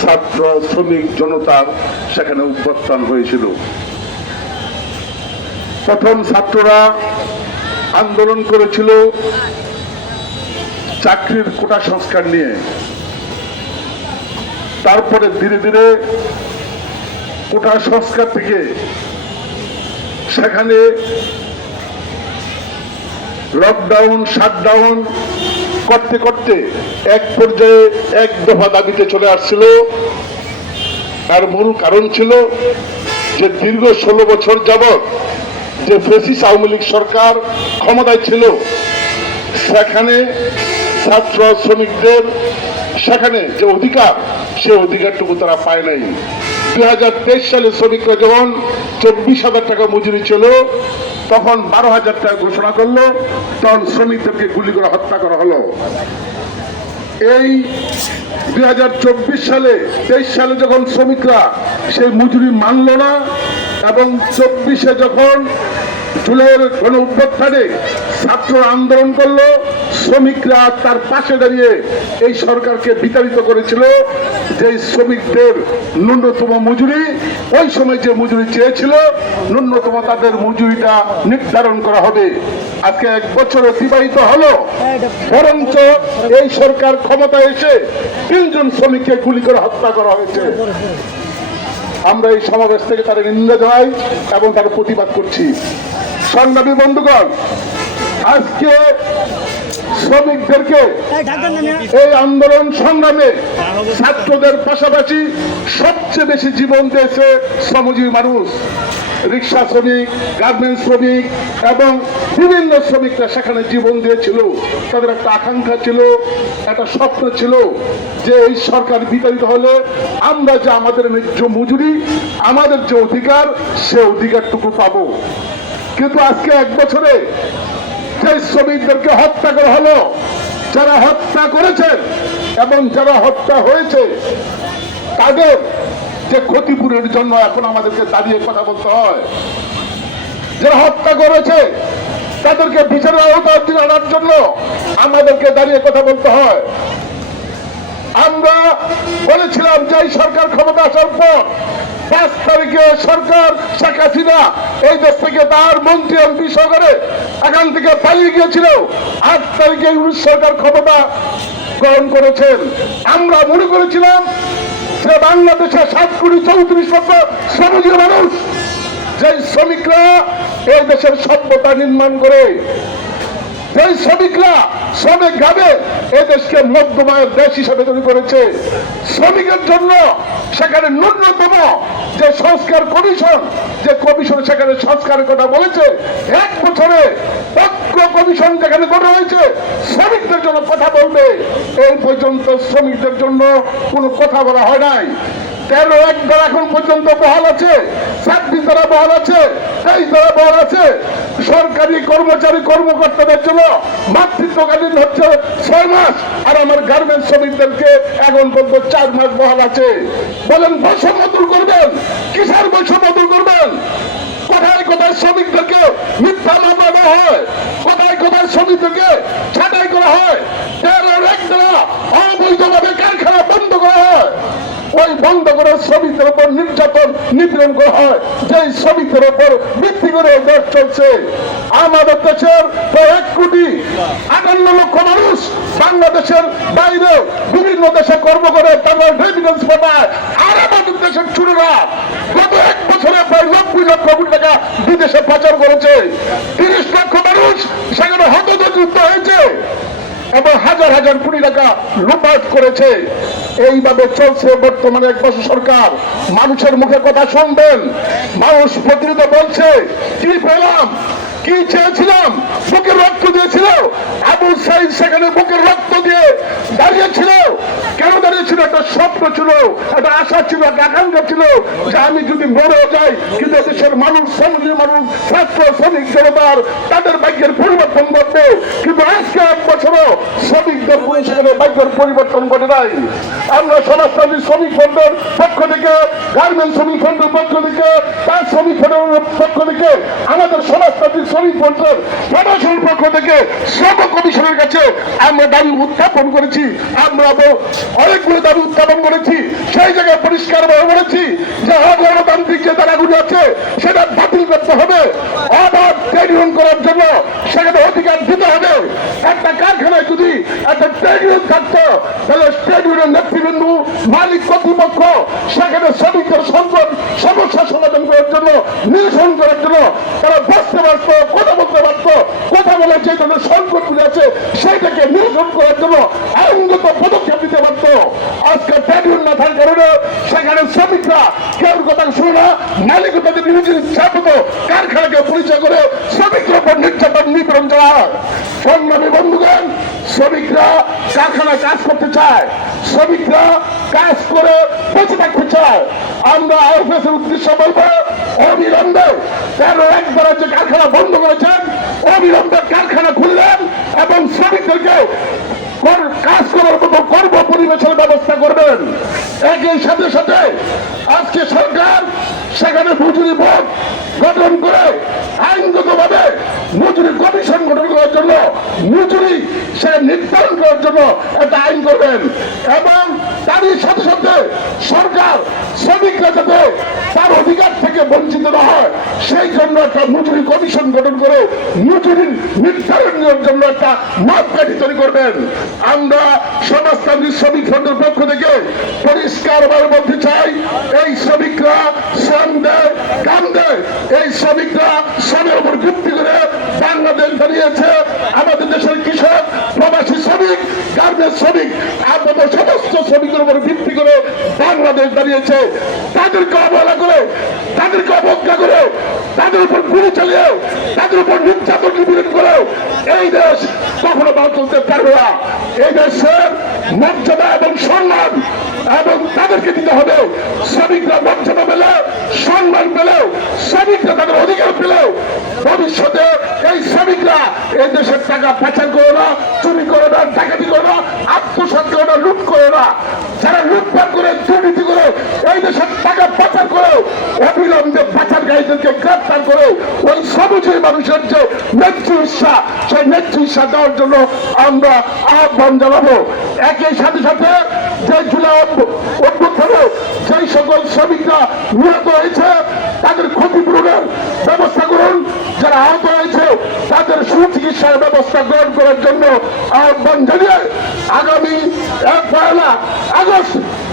ছাত্র শ্রমিক জনতার সেখানে অভ্যুত্থান হয়েছিল। প্রথম ছাত্ররা আন্দোলন করেছিল চাকরির কোটা সংস্কার নিয়ে। তারপরে ধীরে ধীরে কোটা সংস্কার থেকে সেখানে লকডাউন শাটডাউন করতে করতে এক পর্যায়ে এক দফা দাবিতে চলে আসছিল। তার মূল কারণ ছিল যে দীর্ঘ 16 বছর যাবৎ যে ফ্যাসিস্ট আওয়ামী লীগ সরকার ক্ষমতায় ছিল, সেখানে ছাত্র শ্রমিকদের সেখানে যে অধিকার, সে অধিকারটুকু তারা পায় নাই। 2023 সালে শ্রমিকরা যখন 24,000 টাকা মজুরি ছিল, তখন 12,000 টাকা ঘোষণা করলো, তখন শ্রমিকদেরকে গুলি করে হত্যা করা হলো। এই 2024 সালে 23 সালে যখন শ্রমিকরা সেই মজুরি মানল না এবং 24-এ যখন জুলাইয়ের গণ অভ্যুত্থানে ছাত্র আন্দোলন করলো, শ্রমিকরা তার পাশে দাঁড়িয়ে এই সরকারকে বিতাড়িত করেছিল যে শ্রমিকদের ন্যূনতম মজুরি, ওই সময় যে মজুরি চেয়েছিল ন্যূনতম তাদের মজুরিটা নির্ধারণ করা হবে। আজকে 1 বছর অতিবাহিত হলো, বরঞ্চ এই সরকার ক্ষমতায় এসে 3 জন শ্রমিককে গুলি করে হত্যা করা হয়েছে। আমরা এই সমাবেশ থেকে তাদের নিন্দা জানাই এবং তার প্রতিবাদ করছি। সংগ্রামী বন্ধুগণ, আজকে শ্রমিকদেরকে এই আন্দোলন সংগ্রামে ছাত্রদের পাশাপাশি সবচেয়ে বেশি জীবন দিয়েছে শ্রমজীবী মানুষ। রিক্সা শ্রমিক, গার্মেন্টস শ্রমিক এবং বিভিন্ন শ্রমিকরা সেখানে জীবন দিয়েছিল। তাদের একটা আকাঙ্ক্ষা ছিল, একটা স্বপ্ন ছিল যে এই সরকার বিতাড়িত হলে আমরা যে আমাদের ন্যায্য মজুরি, আমাদের যে অধিকার, সে অধিকারটুকু পাবো। কিন্তু আজকে 1 বছরে যে শ্রমিকদেরকে হত্যা করা হলো, যারা হত্যা করেছে এবং যারা হত্যা হয়েছে, তাদের যে ক্ষতিপূরণের জন্য এখন আমাদেরকে দাঁড়িয়ে কথা বলতে হয়। যারা হত্যা করেছে তাদেরকে বিচারের আওতায় আনার জন্য আমাদেরকে দাঁড়িয়ে কথা বলতে হয়। আমরা বলেছিলাম যে এই সরকার ক্ষমতা আসার পর 5 তারিখে সরকার শেখ হাসিনা এই দেশ থেকে তার মন্ত্রী এমপি সহকারে এখান থেকে পালিয়ে গিয়েছিল। 8 তারিখে ইউনিট সরকার ক্ষমতা গ্রহণ করেছেন। আমরা মনে করেছিলাম যে বাংলাদেশে 7,34,00,000 শ্রমজীবী মানুষ, যে শ্রমিকরা এই দেশের সভ্যতা নির্মাণ করে, যে শ্রমিকরা শ্রমিক গ্রামে এই দেশকে মধ্যমায়ের দেশ হিসেবে তৈরি করেছে, শ্রমিকের জন্য সেখানে ন্যূনতম যে সংস্কার কমিশন, যে কমিশন সেখানে সংস্কারের কথা বলেছে, 1 বছরে কমিশন যেখানে গঠন হয়েছে শ্রমিকদের জন্য কথা বলবে, এই পর্যন্ত শ্রমিকদের জন্য কোনো কথা বলা হয় নাই। 13-1 দ্বারা এখন পর্যন্ত বহাল আছে, 26 দ্বারা বহাল আছে, 23 দ্বারা বহাল আছে। সরকারি কর্মচারী কর্মকর্তাদের জন্য মাতৃত্বকালীন হচ্ছে 6 মাস, আর আমার গার্মেন্টস শ্রমিকদেরকে এখন পর্যন্ত 4 মাস বহাল আছে। বলেন বৈষম্য দূর করবেন, কিসের বৈষম্য দূর করবেন? কোথায় কোথায় শ্রমিকদেরকে মিথ্যা মামলা দেওয়া হয়, কোথায় কোথায় শ্রমিকদেরকে ছাঁটাই করা হয়, 13-1 দ্বারা অবৈধভাবে কারখানা বন্ধ করা হয়, ওই বন্ধ করে শ্রমিকদের উপর নির্যাতন নিপীড়ন করা হয়, যে শ্রমিকদের উপর ভিত্তি করে দেশ চলছে। আমাদের দেশের প্রায় 1,58,00,000 মানুষ বাংলাদেশের বাইরে বিভিন্ন দেশে কর্ম করে, তাদের রেমিটেন্স পাঠায়। আর আমাদের দেশের চুরেরা গত 1 বছরে প্রায় 90 লক্ষ কোটি টাকা বিদেশে পাচার করেছে। 30 লক্ষ মানুষ সেখানে হতদরিদ্র হয়েছে এবং হাজার হাজার কোটি টাকা লুটপাট করেছে। এইভাবে চলছে বর্তমানে 1 বছর সরকার। মানুষের মুখে কথা শুনবেন, মানুষ প্রতিনিধি বলছে কি পেলাম, কি চেয়েছিলাম, বুকের রক্ত দিয়েছিল। আবু সাইদ সেখানে বুকের রক্ত দিয়ে দাঁড়িয়েছিল। কেন দাঁড়িয়েছিল? একটা স্বপ্ন ছিল, একটা আশা ছিল, একটা আকাঙ্ক্ষা ছিল যে আমি যদি মরে যাই কিন্তু দেশের মানুষ, শ্রমজীবী মানুষ, ছাত্র শ্রমিক জনতার তাদের ভাগ্যের পরিবর্তন ঘটবে। কিন্তু আজকে 1 বছরও শ্রমিকদের সেখানে ভাগ্যের পরিবর্তন ঘটে নাই। আমরা সমাজতান্ত্রিক শ্রমিক ফ্রন্টের পক্ষ থেকে, গার্মেন্টস শ্রমিক ফ্রন্টের পক্ষ থেকে, তার শ্রমিক ফেডারেশনের পক্ষ থেকে, আমাদের সমাজতান্ত্রিক শ্রমিক ফ্রন্টের ফেডারেশনের পক্ষ থেকে শ্রম কমিশনের কাছে আমরা দাবি উত্থাপন করেছি। আমরা অনেকগুলো দাবি উত্থাপন করেছি। সেই জায়গায় পরিষ্কার ভাবে বলেছি যে অগণতান্ত্রিক যে ধারাগুলি আছে সেটা বাতিল করতে হবে, অবাধ ট্রেড ইউনিয়ন করার জন্য সেখানে অধিকার দিতে হবে। একটা কারখানায় যদি একটা ট্রেড ইউনিয়ন থাকতো তাহলে ট্রেড ইউনিয়ন নেতৃবৃন্দ, মালিক কর্তৃপক্ষ সেখানে শ্রমিকদের সংকট সমস্যা সমাধান করার জন্য, নিরসন করার জন্য তারা বসতে পারতো, কথা বলতে পারতো, কথা বলে যে ধরনের সংকটগুলি আছে সেইটাকে নিরসন করার জন্য আইনগত পদক্ষেপ নিতে পারতো। আজকে ট্রেড ইউনিয়ন না থাকার কারণে সেখানে শ্রমিকরা কেউ কথা শুনে না, মালিক তাদের নিজের স্থাপিত কারখানাকে পরিচয় করে শ্রমিকদের উপর নির্যাতন নিপীড়ন করা হয়। সংগ্রামী বন্ধুগণ, শ্রমিকরা কারখানায় কাজ করতে চায়, শ্রমিকরা কাজ করে বেঁচে থাকতে চায়। আমরা আইএফএস এর উদ্দেশ্য বলবো অবিলম্বে 13 যে কারখানা বন্ধ করেছেন অবিলম্বে কারখানা খুললেন এবং শ্রমিকদেরকে কাজ করার মতো কর্ম পরিবেশের ব্যবস্থা করবেন। একই সাথে সাথে আজকে সরকার সেখানে মজুরি বোর্ড গঠন করে আইনগত ভাবে মজুরি কমিশন গঠন করার জন্য মজুরি সে নির্ধারণ করার জন্য একটা আইন করবেন এবং তারই সাথে সাথে সরকার শ্রমিকরা যাতে তার অধিকার থেকে বঞ্চিত না হয় সেই জন্য একটা মজুরি কমিশন গঠন করে মজুরি নির্ধারণের জন্য একটা মাপকাঠি তৈরি করবেন। আমরা সমাজতান্ত্রিক শ্রমিক ফ্রন্টের পক্ষ থেকে পরিষ্কার ভাবে বলতে চাই, এই শ্রমিকরা শ্রম দেয়, কাম দেয়, এই শ্রমিকরা শ্রমের উপর ভিত্তি করে বাংলাদেশ দাঁড়িয়েছে। আমাদের দেশের কৃষক, প্রবাসী শ্রমিক, গার্মেন্টস শ্রমিক, আমাদের সমস্ত শ্রমিকের উপর ভিত্তি করে বাংলাদেশ দাঁড়িয়েছে। তাদেরকে অবহেলা করে, তাদেরকে অবজ্ঞা করে, তাদের উপর গুলি চালিয়ে, তাদের উপর নির্যাতন নিপীড়ন করে এই দেশ কখনো ভালো চলতে পারবে না। এই দেশের মর্যাদা এবং সম্মান এবং তাদেরকে দিতে হবে। শ্রমিকরা মর্যাদা পেলে, সম্মান পেলেও, শ্রমিকরা তাদের অধিকার পেলেও ভবিষ্যতে এই শ্রমিকরা এই দেশের টাকা পাচার করে না, চুরি করে না, ডাকাতি করে না, আত্মসাৎ করে না, লুট করে না। যারা লুটপাট করে, দুর্নীতি করে, এই দেশের টাকা পাচার করেও অবিলম্বে পাচারকারীদেরকে গ্রেপ্তার করে ওই শ্রমজীবী মানুষের যে ন্যায্য ইচ্ছা সেই ন্যায্য ইচ্ছা দেওয়ার জন্য আমরা আহ্বান জানাবো। একই সাথে সাথে যে জুলাই অভ্যুত্থানে যেই সকল শ্রমিকরা নিহত হয়েছে তাদের ক্ষতিপূরণের ব্যবস্থা করুন, যারা আহত হয়েছে তাদের সুচিকিৎসার ব্যবস্থা গ্রহণ করার জন্য আহ্বান জানিয়ে আগামী 1 আগস্ট